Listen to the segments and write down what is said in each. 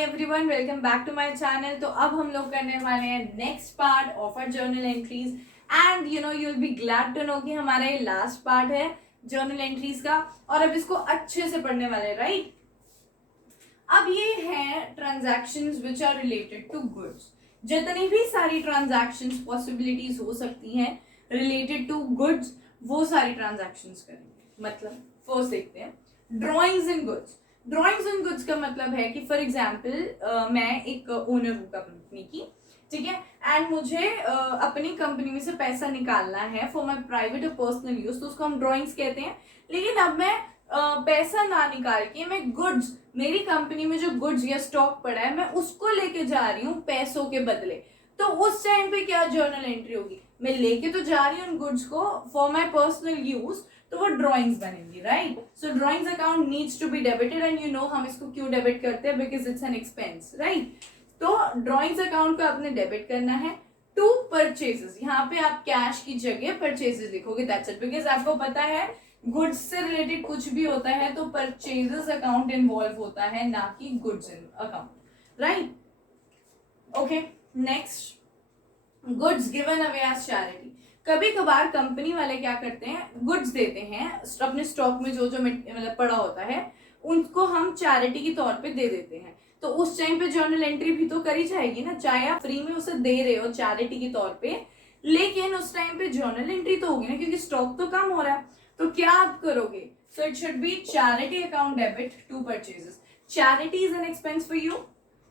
Hi everyone, welcome back to my channel. तो अब हम लोग करने वाले हैं next part of our journal entries and you will be glad to know कि हमारा ये लास्ट पार्ट है जर्नल एंट्रीज का और अब इसको अच्छे से पढ़ने वाले हैं, राइट। अब ये है transactions which are related to goods. जितनी भी सारी ट्रांजैक्शंस पॉसिबिलिटीज हो सकती हैं रिलेटेड टू गुड्स वो सारी ट्रांजैक्शंस करेंगे। मतलब फर्स्ट देखते हैं ड्रॉइंग्स इन गुड्स। ड्रॉइंग्स इन गुड्स का मतलब है कि फॉर एग्जाम्पल मैं एक ओनर हूँ कंपनी की, ठीक है, एंड मुझे अपनी कंपनी में से पैसा निकालना है फॉर माई प्राइवेट और पर्सनल यूज, तो उसको हम ड्रॉइंग्स कहते हैं। लेकिन अब मैं पैसा ना निकाल के मैं गुड्स, मेरी कंपनी में जो गुड्स या स्टॉक पड़ा है मैं उसको लेके जा रही हूँ पैसों के बदले, तो उस टाइम पे क्या जर्नल एंट्री होगी? मैं लेके तो जा रही हूँ उन गुड्स को फॉर माई पर्सनल यूज, तो वो ड्रॉइंग्स बनेंगी, right. So drawings account needs to be debited and you know हम इसको क्यों डेबिट करते हैं, because it's an expense, right. तो ड्रॉइंग्स अकाउंट को आपने डेबिट करना है टू परचेजेस। यहाँ पे आप कैश की जगह परचेजेस लिखोगे, दैट्स इट, बिकॉज आपको पता है गुड्स से रिलेटेड कुछ भी होता है तो परचेजेस अकाउंट इन्वॉल्व होता है, ना कि goods account, right. Okay, next goods given away as charity. कभी कभार कंपनी वाले क्या करते हैं, गुड्स देते हैं अपने स्टॉक में, जो जो मतलब पड़ा होता है उनको हम चैरिटी के तौर पे दे देते हैं, तो उस टाइम पे जर्नल एंट्री भी तो करी जाएगी ना, चाहे आप फ्री में उसे दे रहे हो चैरिटी के तौर पे, लेकिन उस टाइम पे जर्नल एंट्री तो होगी ना, क्योंकि स्टॉक तो कम हो रहा है। तो क्या आप करोगे? So it should be charity account debit to purchases. Charity is an expense for you,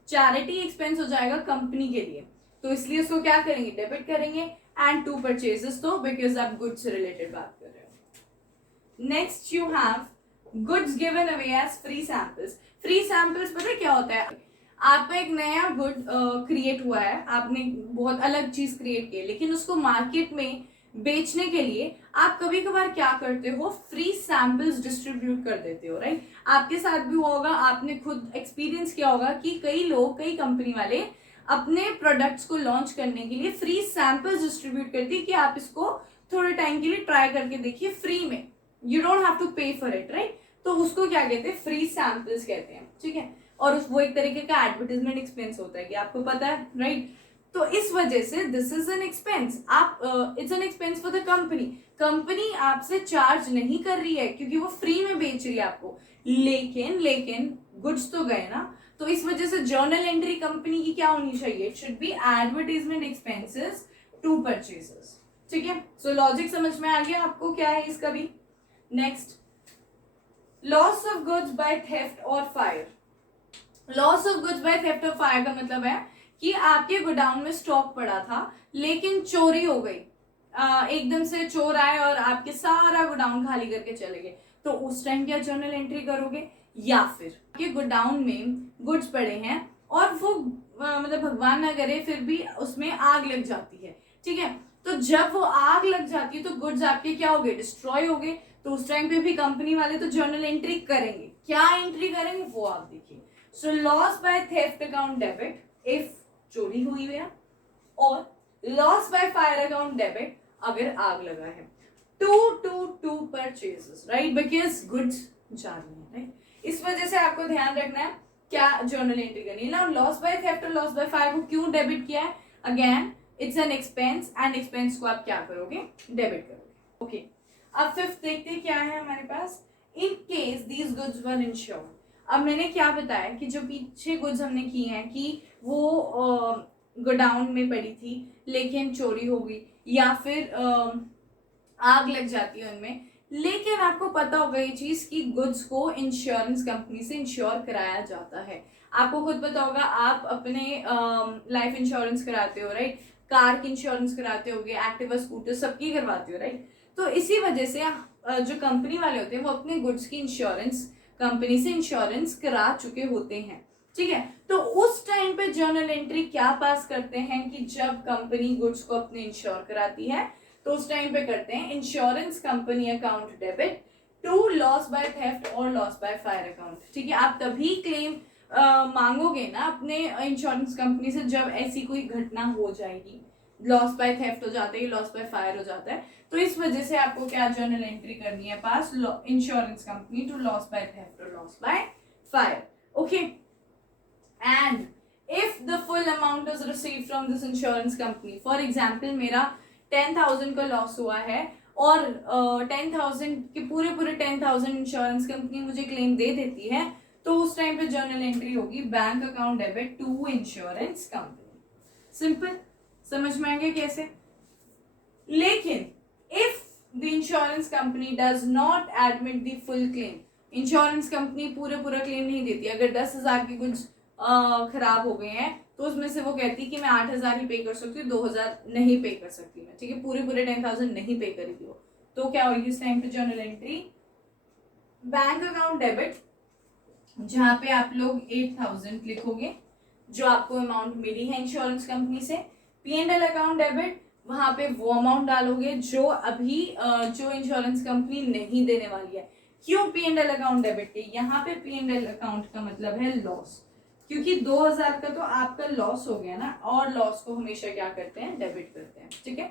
charity expense हो जाएगा कंपनी के लिए, तो इसलिए उसको क्या करेंगे? डेबिट करेंगे। एंड टू परचेजेस तो बिकॉज आप गुड्स से रिलेटेड बात कर रहे हो। Next you have goods given away as free samples. Free samples पता है क्या होता है? आपका एक नया गुड क्रिएट हुआ है, आपने बहुत अलग चीज क्रिएट की, लेकिन उसको मार्केट में बेचने के लिए आप कभी कभार क्या करते हो? फ्री सैंपल्स डिस्ट्रीब्यूट कर देते हो, राइट। आपके साथ भी हुआ होगा, आपने खुद एक्सपीरियंस किया होगा कि कई लोग, कई कंपनी वाले अपने प्रोडक्ट्स को लॉन्च करने के लिए फ्री सैंपल्स डिस्ट्रीब्यूट करती है कि आप इसको थोड़े टाइम के लिए ट्राई करके देखिए फ्री में, यू डोंट हैव टू पे फॉर इट, राइट। तो उसको क्या कहते हैं? फ्री सैंपल्स कहते हैं, ठीक है। और वो एक तरीके का एडवर्टाइजमेंट एक्सपेंस होता है कि आपको पता है, राइट। तो इस वजह से दिस इज एन एक्सपेंस, आप it's an expense for the company. Company आपसे चार्ज नहीं कर रही है क्योंकि वो फ्री में बेच रही है आपको, लेकिन गुड्स तो गए ना, तो इस वजह से जर्नल एंट्री कंपनी की क्या होनी चाहिए? It should be advertisement expenses to purchases, ठीक है। सो लॉजिक समझ में आ गया आपको क्या है इसका भी। Next, loss of goods by theft और fire. Loss of goods by theft और फायर का मतलब है कि आपके गोडाउन में स्टॉक पड़ा था लेकिन चोरी हो गई, एकदम से चोर आए और आपके सारा गोडाउन खाली करके चले गए, तो उस टाइम क्या जर्नल एंट्री करोगे? या फिर आपके गोडाउन में गुड्स पड़े हैं और वो मतलब भगवान ना करे फिर भी उसमें आग लग जाती है, ठीक है। तो जब वो आग लग जाती है तो गुड्स आपके क्या हो गए? डिस्ट्रॉय हो गए। तो उस टाइम पे भी कंपनी वाले तो जर्नल एंट्री करेंगे। क्या एंट्री करेंगे वो आप देखिए। So loss by theft account debit if चोरी हुई है, और loss by fire account debit अगर आग लगा है। To purchases, right, because goods जा रही है, राइट। इस वजह से आपको ध्यान रखना है क्या जर्नल एंट्री करनी है ना। लॉस बाय थेफ्ट और लॉस बाय फायर को क्यों डेबिट किया है? Again it's an expense and expense को आप क्या करोगे? डेबिट करोगे। ओके, अब फिफ्थ देखते हैं क्या है हमारे पास। In case these goods were insured. अब मैंने क्या बताया कि जो पीछे गुड्स हमने की हैं कि वो गोडाउन में पड़ी थी लेकिन चोरी हो गई या फिर आग लग जाती है उनमें, लेकिन आपको पता होगा ये चीज कि गुड्स को इंश्योरेंस कंपनी से इंश्योर कराया जाता है। आपको खुद पता होगा, आप अपने लाइफ इंश्योरेंस कराते हो, राइट, कार की इंश्योरेंस कराते होगे, एक्टिवा स्कूटर सबकी करवाते हो, राइट। तो इसी वजह से जो कंपनी वाले होते हैं वो अपने गुड्स की इंश्योरेंस कंपनी से इंश्योरेंस करा चुके होते हैं, ठीक है। तो उस टाइम पे जर्नल एंट्री क्या पास करते हैं कि जब कंपनी गुड्स को अपने इंश्योर कराती है तो उस टाइम पे करते हैं insurance company account debit to loss by theft और लॉस बाय फायर अकाउंट, ठीक है। आप तभी क्लेम मांगोगे ना अपने इंश्योरेंस कंपनी से जब ऐसी कोई घटना हो जाएगी, लॉस बाय थेफ्ट हो जाता है, लॉस बाय फायर हो जाता है, तो इस वजह से आपको क्या जर्नल एंट्री करनी है पास? Insurance company to loss by theft और loss by fire. Okay, and if the full amount is received from this insurance company, for example मेरा 10,000 का लॉस हुआ है और 10,000 के पूरे 10,000 इंश्योरेंस कंपनी मुझे क्लेम दे देती है, तो उस टाइम पे जर्नल एंट्री होगी bank account debit to insurance company. Simple, समझ में आ गया कैसे. लेकिन if the insurance company does not admit the full claim, insurance company पूरा क्लेम नहीं देती. अगर 10,000 की कुछ खराब हो गए हैं तो उसमें से वो कहती है कि मैं 8,000 ही पे कर सकती हूँ, 2,000 नहीं पे कर सकती मैं, ठीक है, पूरे 10,000 नहीं पे करेगी वो, तो क्या होगी इस टाइम पे journal entry bank account debit, जहां पे आप लोग 8,000 लिखोगे जो आपको अमाउंट मिली है इंश्योरेंस कंपनी से. P&L अकाउंट डेबिट, वहां पे वो अमाउंट डालोगे जो अभी जो इंश्योरेंस कंपनी नहीं देने वाली है. क्यों P&L अकाउंट डेबिट के? यहाँ पे P&L अकाउंट का मतलब है लॉस, क्योंकि 2,000 का तो आपका लॉस हो गया ना, और लॉस को हमेशा क्या करते हैं, डेबिट करते हैं, ठीक है.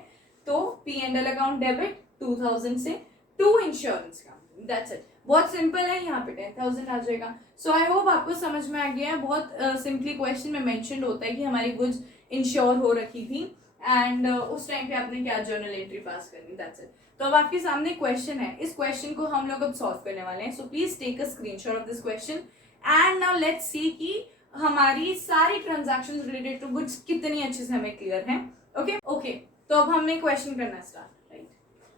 तो P&L अकाउंट डेबिट 2,000 से to insurance company, that's it. बहुत सिंपल है, यहाँ पे 10,000 आ जाएगा. सो आई होप आपको समझ में आ गया है. बहुत सिंपली क्वेश्चन में मेंशन होता है कि हमारी गुड्स इंश्योर हो रखी थी एंड उस टाइम पे आपने क्या जर्नल एंट्री पास करनी, दैट्स इट. तो अब आपके सामने क्वेश्चन है, इस क्वेश्चन को हम लोग अब सॉल्व करने वाले हैं. So please take a screenshot of this question and now let's see कि हमारी सारी ट्रांजैक्शंस रिलेटेड टू गुड्स कितनी अच्छे से हमें क्लियर हैं. ओके, तो अब हमने क्वेश्चन करना स्टार्ट, राइट.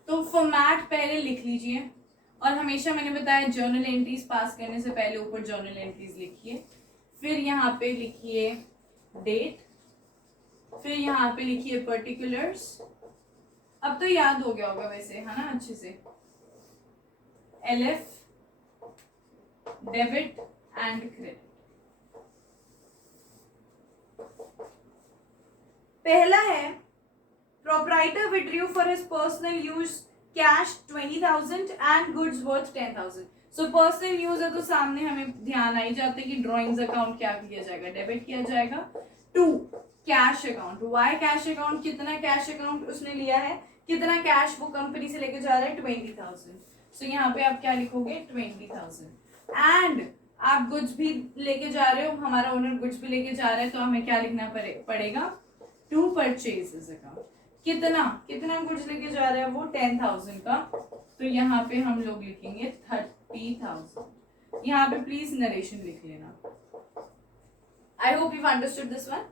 तो फॉर्मेट पहले लिख लीजिए, और हमेशा मैंने बताया जर्नल एंट्रीज पास करने से पहले ऊपर जर्नल एंट्रीज लिखिए, फिर यहाँ पे लिखिए डेट, फिर यहाँ पे लिखिए पर्टिकुलर्स. अब तो याद हो गया होगा वैसे, है ना, अच्छे से. LF, debit and credit. पहला है proprietor withdrew for his personal use cash 20,000 and goods worth 10,000. So personal use है तो सामने हमें ध्यान आई जाता है कि ड्रॉइंग्स अकाउंट क्या किया जाएगा, डेबिट किया जाएगा. To cash account, why cash account, कितना कैश अकाउंट उसने लिया है, कितना कैश वो कंपनी से लेके जा रहा है, 20,000. सो यहाँ पे आप क्या लिखोगे, 20,000. एंड आप गुड्स भी लेके जा रहे हो, हमारा ओनर गुड्स भी लेके जा रहा है, तो हमें क्या लिखना पड़ेगा, टू परचेजेस अकाउंट. कितना गुड्स लेके जा रहा है वो, 10,000 का, तो यहाँ पे हम लोग लिखेंगे 30,000. यहाँ पे प्लीज नरेशन लिख लेना. I hope you understood this one.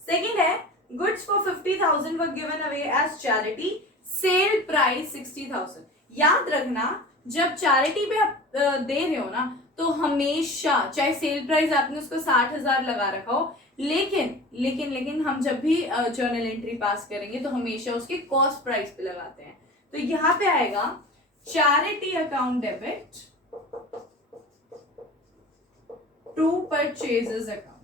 Second है goods for 50,000 were given away as charity, sale price 60,000. याद रखना जब चैरिटी पे आप दे रहे हो ना, तो हमेशा चाहे सेल प्राइस आपने उसको 60,000 लगा रखा हो, लेकिन हम जब भी जर्नल एंट्री पास करेंगे तो हमेशा उसके कॉस्ट प्राइस पे लगाते हैं. तो यहाँ पे आएगा charity account debit to purchases account.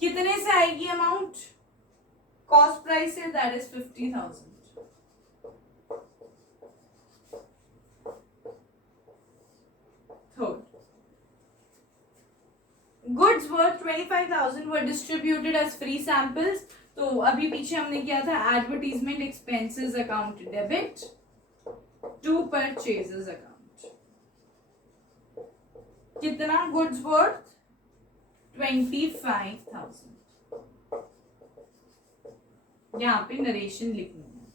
कितने से आएगी अमाउंट, कॉस्ट प्राइस से, that is 50,000. Third, goods worth 25,000 were distributed as free samples. तो अभी पीछे हमने किया था advertisement expenses account debit to purchases account. कितना, गुड्स वर्थ 25,000. यहाँ पे नरेशन लिखनी है.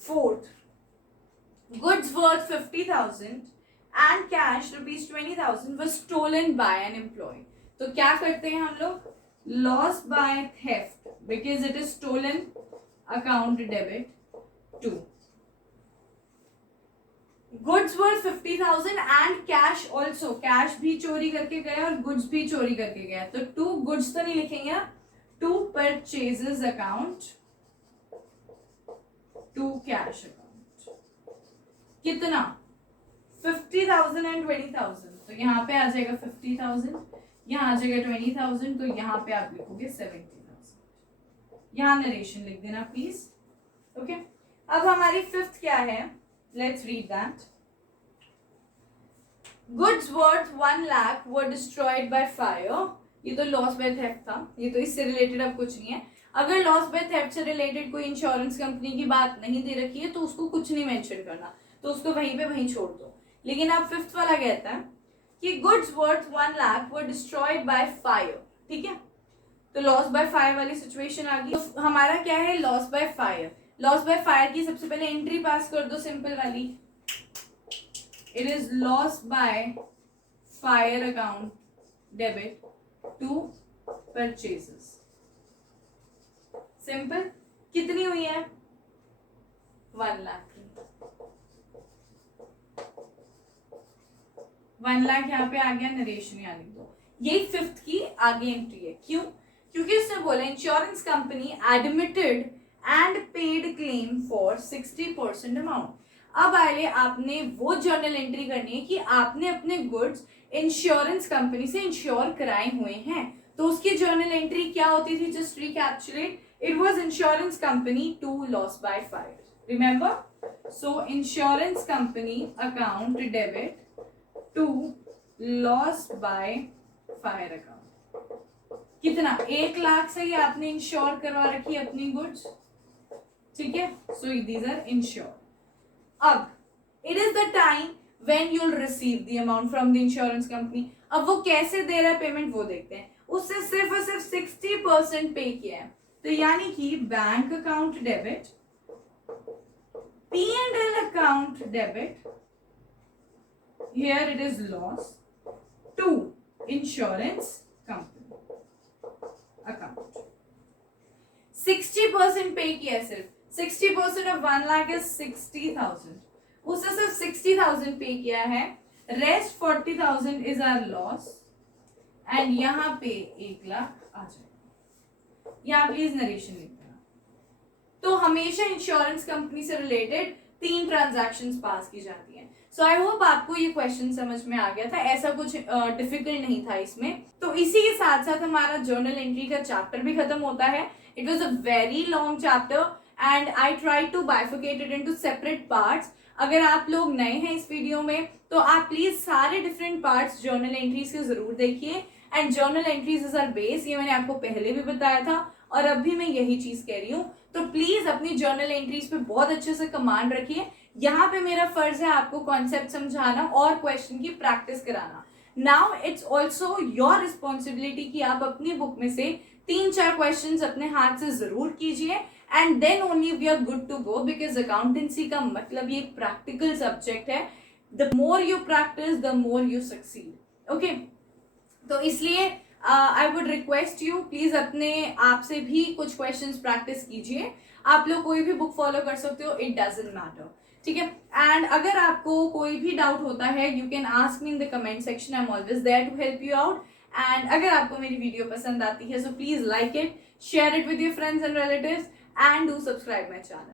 Fourth, goods worth 50,000 and cash ₹20,000 was stolen by an employee. तो क्या करते हैं हम लोग, loss by theft because it is stolen account debit to. Goods worth 50,000 and cash also, cash भी चोरी करके गया और goods भी चोरी करके गया, तो to goods तो नहीं लिखेंगे आप, to purchases account to cash account. कितना, 50,000 एंड 20,000. तो यहाँ पे आ जाएगा 50,000, यहाँ आ जाएगा 20,000, तो यहाँ पे आप लिखोगे 70,000. यहाँ नरेशन लिख देना प्लीज. ओके, अब हमारी फिफ्थ क्या है, let's read that. Goods worth 1 lakh were destroyed by fire. ये तो लॉस बाय थेफ्ट था, ये तो इससे रिलेटेड अब कुछ नहीं है. अगर लॉस बाय थेफ्ट से रिलेटेड कोई इंश्योरेंस कंपनी की बात नहीं दे रखी है तो उसको कुछ नहीं मेंशन करना, तो उसको वहीं पे वहीं छोड़ दो. लेकिन अब फिफ्थ वाला कहता है कि goods worth 1 lakh were destroyed by fire, ठीक है। तो लॉस बाय फायर वाली सिचुएशन आ गई। तो हमारा क्या है, loss by fire. Loss by fire की सबसे पहले एंट्री पास कर दो, सिंपल वाली। It is loss by fire account debit to purchases. Simple. कितनी हुई है, 1 लाख की। 1 लाख यहाँ पे आ गया, नरेशन यहाँ लिख दो। यही 5th की आगे एंट्री है। क्यों? क्योंकि उसने बोला insurance company admitted and paid claim for 60% amount. अब आइए आपने वो जर्नल एंट्री करनी है कि आपने अपने गुड्स इंश्योरेंस कंपनी से इंश्योर कराए हुए हैं। तो उसकी जर्नल एंट्री क्या होती थी, just recapitulate, it was insurance company to loss by fire, remember. So insurance company account debit to loss by fire account. कितना, 1 लाख से ही आपने इंश्योर करवा रखी अपनी गुड्स, ठीक है। So these are insure. अब it is the time when you will receive the amount from the insurance company. अब वो कैसे दे रहा है पेमेंट, वो देखते हैं। उससे सिर्फ और सिर्फ 60% पे किया है। तो यानी कि bank account debit, P&L account debit, here it is loss, to insurance company account. 60% पे किया है सिर्फ। 60% of 1 lakh is 60,000। उससे सिर्फ 60,000 पे किया है, rest 40,000 is our loss, and यहाँ पे 1 लाख आ जाएगा। यहाँ प्लीज नरेशन लिख देना। तो हमेशा इंश्योरेंस कंपनी से रिलेटेड 3 ट्रांजैक्शंस पास की जाती हैं। सो आई होप आपको ये क्वेश्चन समझ में आ गया था, ऐसा कुछ डिफिकल्ट नहीं था इसमें। तो इसी के साथ साथ हमारा जर्नल एंट्री का चैप्टर भी खत्म होता है। It was a very long chapter and I try to bifurcate it into separate parts. अगर आप लोग नए हैं इस वीडियो में तो आप प्लीज सारे डिफरेंट पार्ट्स जर्नल एंट्रीज के जरूर देखिए। And journal entries is our base, ये मैंने आपको पहले भी बताया था और अब भी मैं यही चीज कह रही हूँ। तो प्लीज अपनी जर्नल एंट्रीज पे बहुत अच्छे से कमांड रखिए। यहाँ पे मेरा फर्ज है आपको कॉन्सेप्ट समझाना और क्वेश्चन की प्रैक्टिस कराना। Now it's also your responsibility कि आप अपनी बुक में से 3-4 क्वेश्चंस अपने हाथ से जरूर कीजिए and then only we are good to go, because accountancy का मतलब ये एक प्रैक्टिकल सब्जेक्ट है। The more you practice the more you succeed, okay. तो इसलिए I would request you please अपने आप से भी कुछ क्वेश्चंस प्रैक्टिस कीजिए। आप लोग कोई भी बुक फॉलो कर सकते हो, इट डजंट मैटर, ठीक है। एंड अगर आपको कोई भी डाउट होता है you can ask me in the comment section, I am always there to help you out. And अगर आपको मेरी वीडियो पसंद आती है so please like it, share it with your friends and relatives and do subscribe my channel.